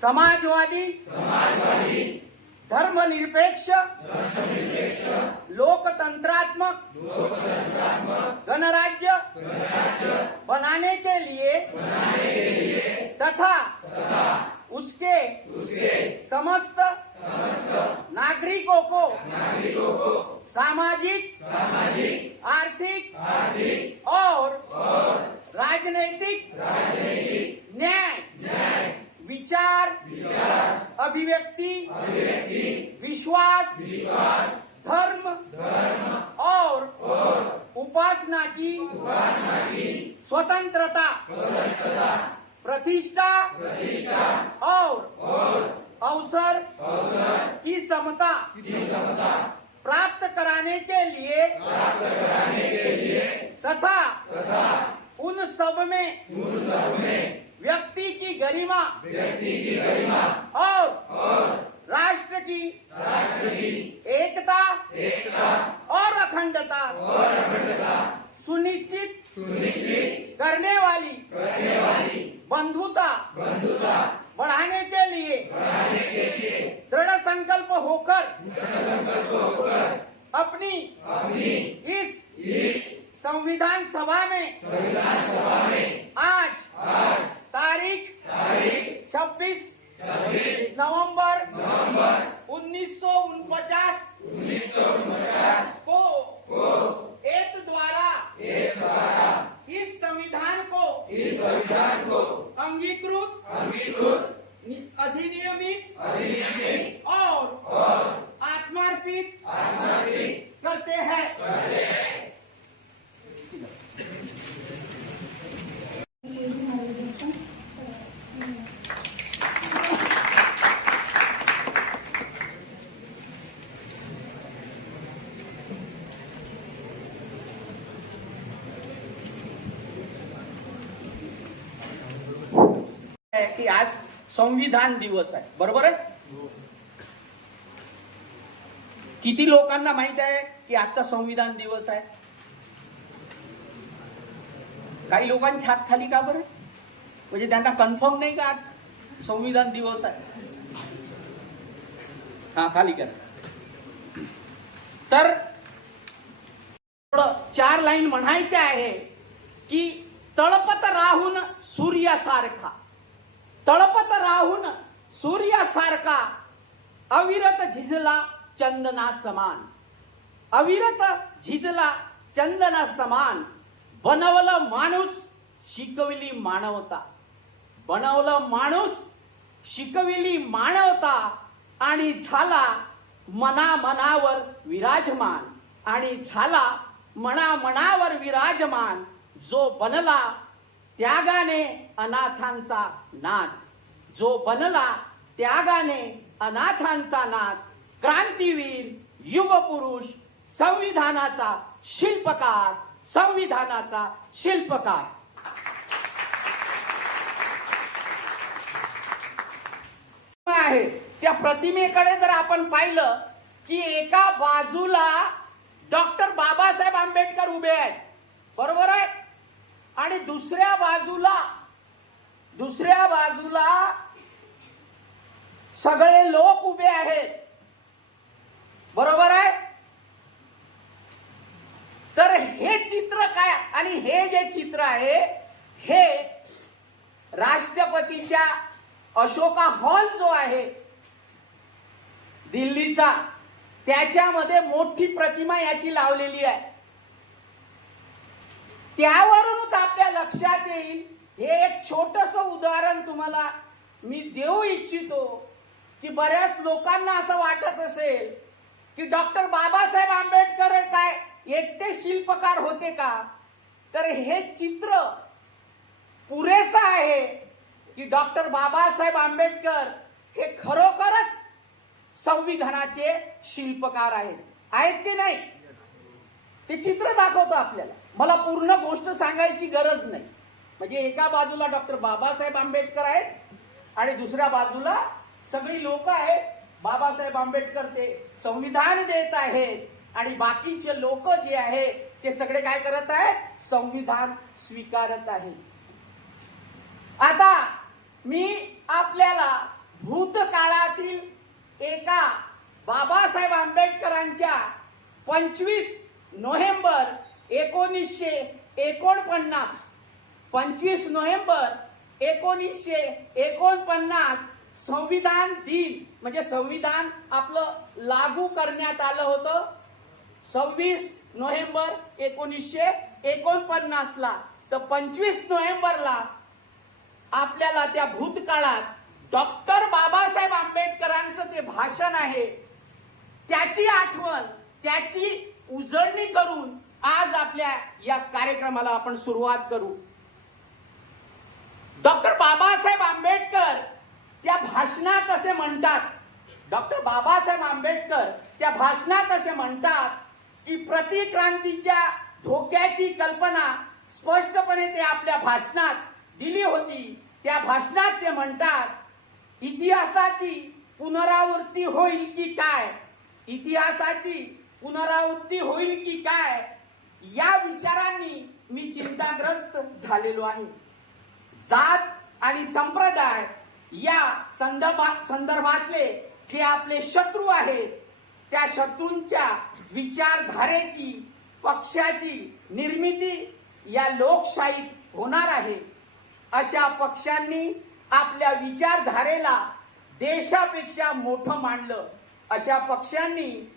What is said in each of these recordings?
समाजवादी। समाजवादी। धर्मनिरपेक्ष। लोकतंत्रात्मक। गणराज्य। बनाने के लिए। तथा उसके समस्त नागरिकों को। सामाजिक आर्थिक और राजनैतिक न्याय। विचार अभिव्यक्ति विश्वास धर्म और उपासना की स्वतंत्रता प्रतिष्ठा और अवसर की समता प्राप्त कराने के लिए तथा उन सब में व्यक्ति की गरिमा। व्यक्ति की गरिमा। और, और राष्ट्र की राष्ट्र की एकता। एकता। और अखंडता। और अखंडता। सुनिश्चित सुनिश्चित करने वाली करने वाली बंधुता। बंधुता। बढ़ाने के लिए बढ़ाने के लिए दृढ़ संकल्प होकर संकल्प होकर अपनी अपनी इस इस संविधान सभा में संविधान सभा में आज आज तारीख? 26 नवंबर? उन्नीस सौ को एक द्वारा इस संविधान को अंगीकृत अधिनियमित और आत्मार्पित करते हैं आहे की आज संविधान दिवस आहे. बरोबर आहे? किती लोकांना माहीत आहे की आजचा संविधान दिवस आहे? काही लोकांच्या हात खाली का बरं? म्हणजे त्यांना कन्फर्म नाही का आज संविधान दिवस आहे? हा खाली करा. तर थोडं चार लाईन म्हणायचे आहे की तळपत राहून सूर्यासारखा. तळपत राहून सूर्यासारखा अविरत झिजला चंदना समान. अविरत झिजला चंदना समान. बनवलं माणूस शिकविली मानवता. बनवलं माणूस शिकविली मानवता आणि झाला मना मनावर विराजमान. आणि झाला मना मनावर विराजमान जो बनला त्यागाने अनाथांचा नाद. जो बनला त्यागाने अनाथांचा नाद. क्रांतीवीर युगपुरुष संविधानाचा शिल्पकार संविधानाचा शिल्पकार. आहे. त्या प्रतिमेकडे जर आपण पाहिलं की एका बाजूला डॉक्टर बाबासाहेब आंबेडकर उभे आहेत. बरोबर आहे? आणि दुसऱ्या बाजूला दुसऱ्या बाजूला सगळे लोक उभे आहेत. बरोबर आहे? तर हे चित्र काय? आणि हे जे चित्र आहे हे राष्ट्रपतीच्या अशोका हॉल जो आहे दिल्लीचा त्याच्यामध्ये मोठी प्रतिमा याची लावलेली आहे. त्यावरूनच आपल्या लक्षात येईल. हे एक छोटस उदाहरण तुम्हाला मी देऊ इच्छितो की बऱ्याच लोकांना असं वाटत असेल की डॉक्टर बाबासाहेब आंबेडकर हे काय एकटे शिल्पकार होते का? तर हे चित्र पुरेसं आहे की डॉक्टर बाबासाहेब आंबेडकर हे खरोखरच संविधानाचे शिल्पकार आहेत. आहेत की नाही? ते चित्र दाखवतो आपल्याला. मला पूर्ण गोष्ट सांगायची गरज नाही. म्हणजे एका बाजूला डॉक्टर बाबासाहेब आंबेडकर आहेत आणि दुसऱ्या बाजूला सगळी लोक आहेत. बाबासाहेब आंबेडकर ते संविधान देत आहेत. आणि बाकीचे लोक जे आहे ते सगळे काय करत आहेत? संविधान स्वीकारत आहेत. आता मी आपल्याला भूतकाळातील एका बाबासाहेब आंबेडकरांच्या पंचवीस नोव्हेंबर एकोणीसशे एकोणपन्नास पंचवीस नोव्हेंबर एकोणीसशे एकोणपन्नास संविधान दिन म्हणजे संविधान आपलं लागू करण्यात आलं होतं. सव्वीस नोव्हेंबर एकोणीसशे एकोणपन्नासला तर पंचवीस नोव्हेंबरला आपल्याला त्या भूतकाळात डॉक्टर बाबासाहेब आंबेडकरांचं ते भाषण आहे. त्याची आठवण त्याची उजळणी करून आज आपल्या या कार्यक्रमाला आपण सुरुवात करू. डॉक्टर बाबासाहेब आंबेडकर त्या भाषणात असे म्हणतात? डॉक्टर बाबासाहेब आंबेडकर त्या भाषणात असे म्हणतात? की प्रतिक्रांतीच्या धोक्याची कल्पना स्पष्टपणे ते आपल्या भाषणात दिली होती. त्या भाषणात ते म्हणतात इतिहासाची पुनरावृत्ती होईल की काय? इतिहासाची पुनरावृत्ती होईल की काय? या विचारांनी मी चिंताग्रस्त झालेलो आहे. जात आणि संप्रदाय या संदर्भात संदर्भातले जे आपले शत्रू आहेत त्या शत्रूंच्या विचारधारेची पक्षाची निर्मिती या लोकशाहीत होणार आहे. अशा पक्षांनी आपल्या विचारधारेला देशापेक्षा मोठं मांडलं. अशा पक्षांनी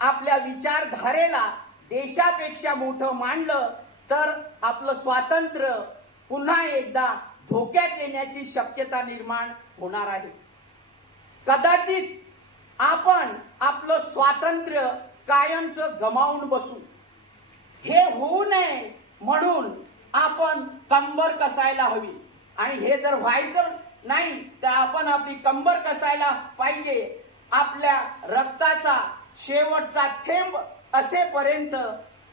आपल्या विचारधारेला देशापेक्षा मोठं मांडलं तर आपलं स्वातंत्र्य पुन्हा एकदा धोक्यात येण्याची शक्यता निर्माण होणार आहे. कदाचित आपण आपलं स्वातंत्र्य कायमचं गमावून बसू. हे होऊ नये म्हणून आपण कंबर कसायला हवी. आणि हे जर व्हायचं नाही तर आपण आपली कंबर कसायला पाहिजे. आपल्या रक्ताचा शेवटचा थेंब असेपर्यंत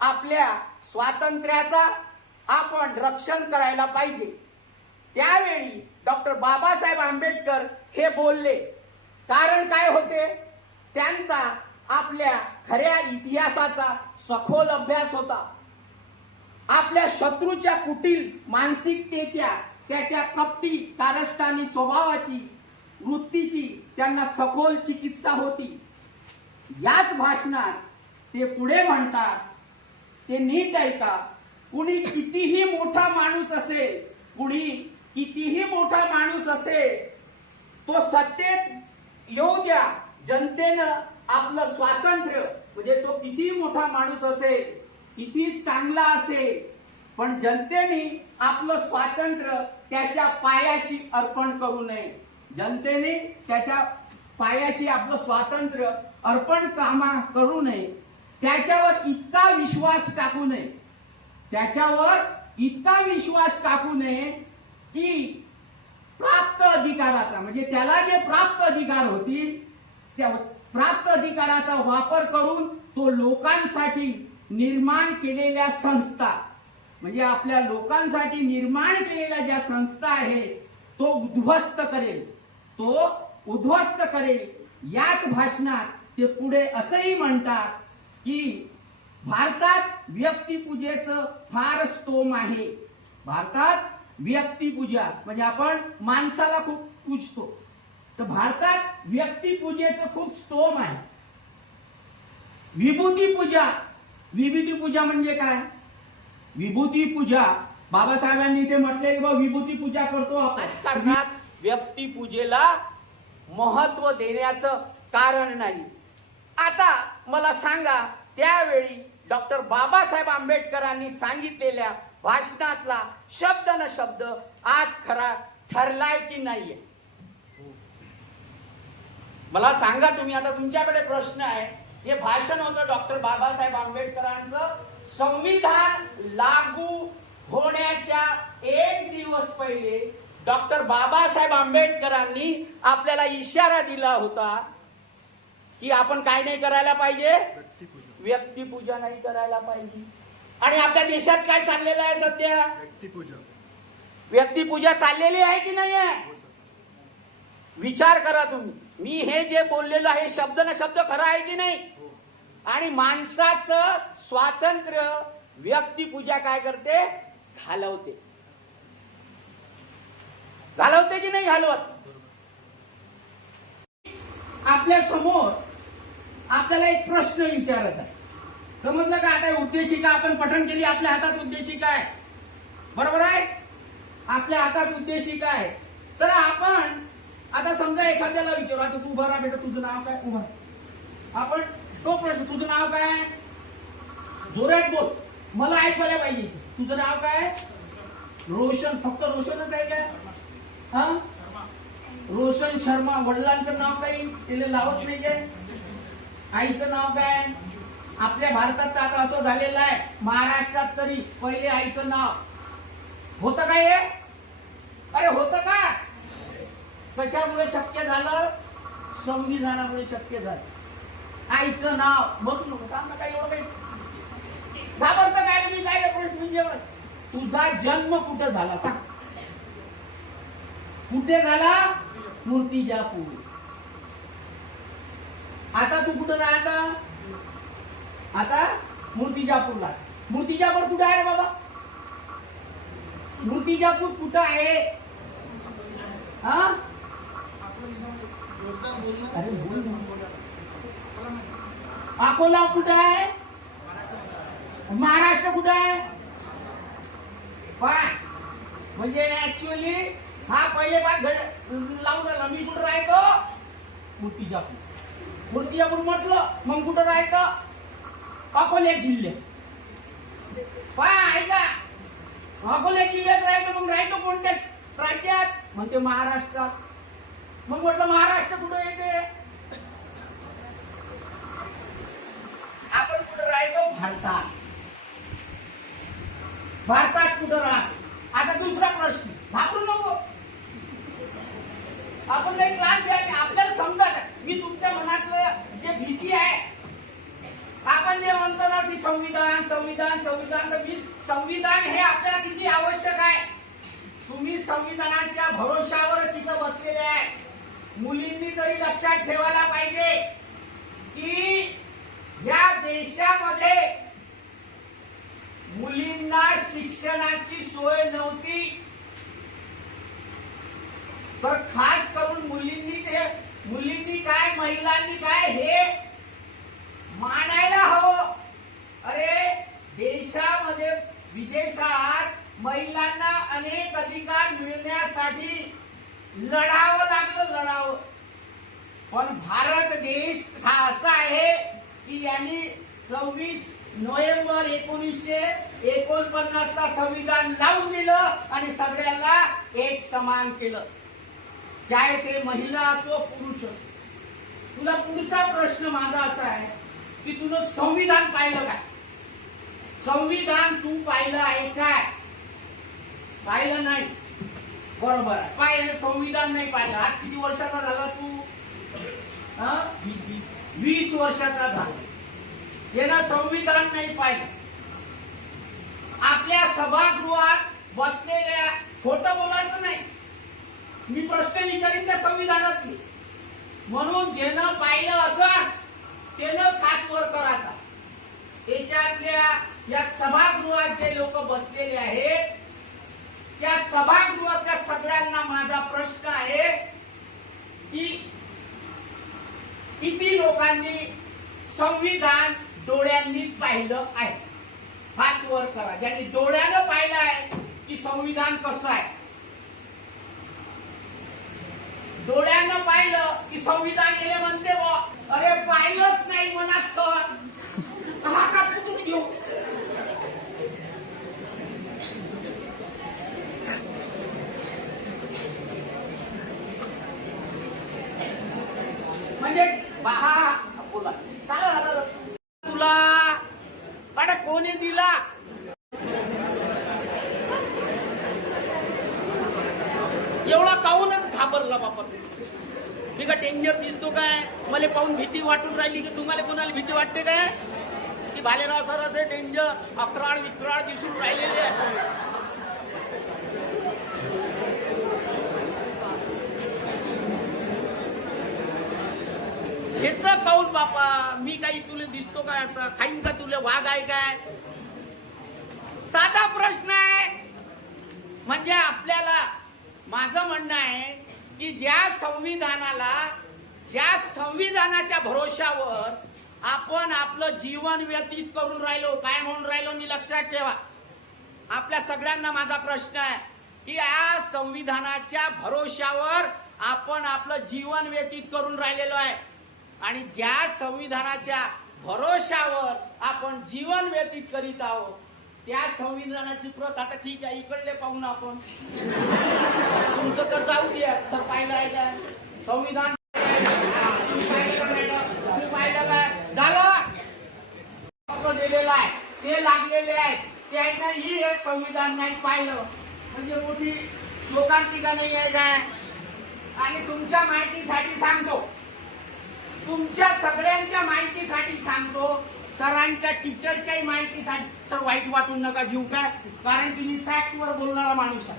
आपल्या स्वातंत्र्याचा आपण रक्षण करायला पाहिजे. त्यावेळी डॉक्टर बाबासाहेब आंबेडकर हे बोलले. कारण काय होते? त्यांचा आपल्या खऱ्या इतिहासाचा सखोल अभ्यास होता. आपल्या शत्रूच्या कुटील मानसिकतेच्या त्याच्या कपटी कारस्थानी स्वभावाची वृत्तीची त्यांना सखोल चिकित्सा होती. याच भाषणात ते पुढे म्हणतात ते नीट ऐका. कुणी कितीही मोठा माणूस असेल कुणी कितीही मोठा माणूस असेल तो सत्तेत येऊ द्या. जनतेनं आपलं स्वातंत्र्य म्हणजे तो किती मोठा माणूस असेल किती चांगला असेल पण जनतेने आपलं स्वातंत्र्य त्याच्या पायाशी अर्पण करू नये. जनतेने त्याच्या पायाशी आपलं स्वातंत्र्य अर्पण कामा करू नये. त्याच्यावर इतका विश्वास टाकू नये. त्याच्यावर इतका विश्वास टाकू नये की प्राप्त अधिकाराचा म्हणजे त्याला जे प्राप्त अधिकार होतील त्या प्राप्त अधिकाराचा वापर करून तो लोकांसाठी निर्माण केलेल्या संस्था म्हणजे आपल्या लोकांसाठी निर्माण केलेल्या ज्या संस्था आहेत तो उद्ध्वस्त करेल. तो उद्ध्वस्त करेल. याच भाषणात ते पुढे असंही म्हणतात की भारतात व्यक्तिपूजेचं फार स्तोम आहे. भारतात व्यक्तिपूजा म्हणजे आपण माणसाला खूप पूजतो. तर भारतात व्यक्तिपूजेचं खूप स्तोम आहे. विभूती पूजा विभूती पूजा म्हणजे काय? विभूती पूजा बाबासाहेबांनी इथे म्हटले की बा विभूती पूजा करतो राजकारणात व्यक्तिपूजेला महत्त्व देण्याचं कारण नाही. आता मला सांगा त्यावेळी डॉक्टर बाबासाहेब आंबेडकरांनी सांगितलेल्या भाषणातला शब्द न शब्द आज खरा ठरलाय की नाहीये? मला सांगा तुम्ही आता तुमच्याकडे प्रश्न आहे. हे भाषण होतं डॉक्टर बाबासाहेब आंबेडकरांचं. संविधान लागू होण्याच्या एक दिवस पहिले डॉक्टर बाबासाहेब आंबेडकरांनी आपल्याला इशारा दिला होता की आपण काय नाही करायला पाहिजे? व्यक्तिपूजा नाही करायला पाहिजे. आणि आपल्या देशात काय चाललेलं आहे सध्या? व्यक्तिपूजा व्यक्तिपूजा चाललेली आहे की नाही आहे? हो विचार करा तुम्ही. मी हे जे बोललेलो आहे शब्द न शब्द खरं आहे की नाही? हो. आणि माणसाचं स्वातंत्र्य व्यक्तिपूजा काय करते? घालवते. घालवते की नाही घालवत? आपल्यासमोर आपल्याला एक प्रश्न विचारत आहे. समजलं का? आता उद्देशिका आपण पठण केली आपल्या हातात उद्देशिका आहे. बरोबर आहे? आपल्या हातात उद्देशिका आहे. तर आपण आता समजा एखाद्याला विचारू आता तू उभा राहा बेटा तुझं नाव काय? उभा आपण तो प्रश्न तुझं नाव काय जोरात बोल. मला ऐकवायला पाहिजे. तुझं नाव काय रोशन. फक्त रोशनच आहे काय हा? रोशन शर्मा. वडिलांचं नाव काही त्याला लावत नाही काय आईचं नाव काय आपल्या भारतात तर आता असं झालेलं आहे महाराष्ट्रात तरी पहिले आईचं नाव. होतं काय हे? अरे होत का? कशामुळे शक्य झालं? संविधानामुळे शक्य झालं. आईचं नाव. बसू नको काम काही काय एवढं काही. घाबरत काय मी? काय प्रश्न म्हणजे तुझा जन्म कुठं झाला? सांग. कुठे झाला? मूर्तिजापूर. आता तू कुठं राहता आता मूर्तिजापूरला. मूर्तिजापूर कुठं आहे बाबा? मूर्तिजापूर कुठं आहे? हा? अरे अकोला कुठं आहे? महाराष्ट्र कुठं आहे? पाय. म्हणजे ऍक्च्युअली हा पहिले पाय घड लावून मी कुठं राहतो? मूर्तिजापूर. मूर्तिजापूर म्हटलं मग कुठं राहायचं? अकोल्या जिल्हे पाय ऐका. अकोल्या जिल्ह्यात राहायचं मग राहायचं कोणत्या राज्यात? म्हणते महाराष्ट्रात. मग म्हटलं महाराष्ट्र कुठं येते? आपण कुठं राहायचो? भारतात. भारतात कुठं राहतो? आता दुसरा प्रश्न. घाबरू नको. आपण काही क्लास घ्या आणि आपल्याला समजा मी तुमच्या मनातलं जे भीती आहे आपण जे म्हणतो ना की संविधान संविधान संविधान तर मी संविधान हे आपल्याला किती आवश्यक आहे? तुम्ही संविधानाच्या भरोशावर तिथं बसलेले आहे. मुलींनी तरी लक्षात ठेवायला पाहिजे की या देशामध्ये मुलींना शिक्षणाची सोय नव्हती. तर खास करून मुलींनी ते मुलींनी काय महिलांनी काय हे मानायला हवं. अरे देशामध्ये विदेशात महिलांना अनेक अधिकार मिळण्यासाठी लढावं लागलं लढावं. पण भारत देश हा असा आहे की यांनी सव्वीस नोव्हेंबर एकोणीसशे एकोणपन्नासला संविधान लावून दिलं आणि सगळ्यांना एक समान केलं. चाहे ते महिला असो पुरुष असो. तुला पुढचा प्रश्न माझा असा आहे की तुझं संविधान पाहिलं काय? संविधान तू पाहिलं आहे काय? पाहिलं नाही. बरोबर आहे. पाहिलं संविधान नाही पाहिलं. आज किती वर्षाचा झाला तू? हा? वीस वर्षाचा झाला. यानं संविधान नाही पाहिलं. आपल्या सभागृहात बसलेल्या खोटं बोलायचं नाही. मी प्रश्न विचारीन त्या संविधानातली. म्हणून ज्यानं पाहिलं असं त्यानं सात वर करायचा. याच्यातल्या या सभागृहात जे लोक बसलेले आहेत त्या सभागृहातल्या सगळ्यांना माझा प्रश्न आहे की किती लोकांनी संविधान डोळ्यांनी पाहिलं आहे? हात वर करा. ज्यांनी डोळ्यानं पाहिलं आहे की संविधान कसं आहे? डोळ्यानं पाहिलं की संविधान गेले म्हणते बो. अरे पाहिलंच नाही म्हणा सर हातात कुठून घेऊ? म्हणजे बोला. काय झालं तुला अरे कोणी दिला एवढा काहूनच घाबरला बापा. मी का डेंजर दिसतो काय? मला पाहून भीती वाटून राहिली की तुम्हाला कोणाला भीती वाटते काय? की भालेराव सर असे डेंजर अकराळ विक्राळ दिसून राहिलेले आहे घेतलं काऊन बापा? मी काही तुला दिसतो काय असं? खाईन का तुला? वाघ आहे काय साधा प्रश्न आहे म्हणजे आपल्याला माझं म्हणणं आहे की ज्या संविधानाला ज्या संविधानाच्या भरोशावर आपण आपलं जीवन व्यतीत करून राहिलो काय म्हणून राहिलो मी लक्षात ठेवा. आपल्या सगळ्यांना माझा प्रश्न आहे की या संविधानाच्या भरोशावर आपण आपलं जीवन व्यतीत करून राहिलेलो आहे. आणि ज्या संविधानाच्या भरोशावर आपण जीवन व्यतीत करीत आहोत त्या संविधानाची प्रत आता ठीक आहे इकडले पाहू ना आपण. तुमचं तर जाऊ द्या सर पाहिलं आहे का? संविधान तुम्ही झालं! हक्क दिलेला आहे ते लागलेले आहेत. त्यांनाही हे संविधान नाही पाहिलं. म्हणजे मोठी शोकांतिका नाही आहे काय आणि तुमच्या माहितीसाठी सांगतो. तुमच्या सगळ्यांच्या माहितीसाठी सांगतो. सरांच्या टीचरच्याही माहितीसाठी सर वाईट वाटून नका घेऊ काय कारण की मी फॅक्ट वर बोलणारा माणूस आहे.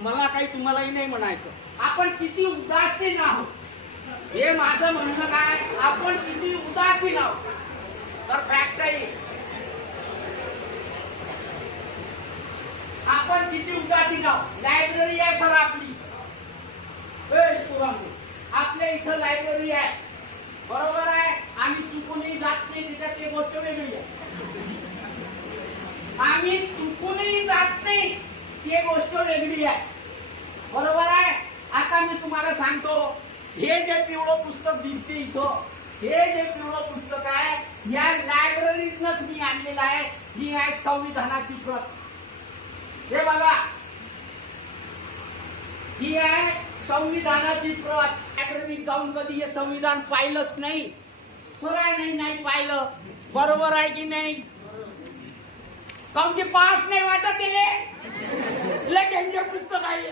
मला काही तुम्हालाही नाही म्हणायचं. आपण किती उदासीन आहोत. हे माझं म्हणणं काय? आपण किती उदासीन आहोत. सर फॅक्ट आहे. आपण किती उदासीन आहोत. लायब्ररी आहे सर आपली. आपल्या इथं लायब्ररी आहे. बरोबर आहे? आम्ही चुकूनही जात नाही त्याच्यात ते गोष्ट वेगळी आहे. आम्ही चुकूनही जात नाही ते गोष्ट वेगळी आहे. बरोबर आहे? आता मी तुम्हाला सांगतो हे जे पिवळं पुस्तक दिसते इथं हे जे पिवळं पुस्तक आहे या लायब्ररीतनच मी आणलेलं आहे. ही आहे संविधानाची प्रत. हे बघा. ही आहे संविधानाची प्रत. लायब्ररीत जाऊन कधी हे संविधान पाहिलंच नाही. सरांनी नाही पाहिलं. बरोबर आहे की नाही? काऊन की पास नाही वाटत आहे लय डेंजर पुस्तक आहे.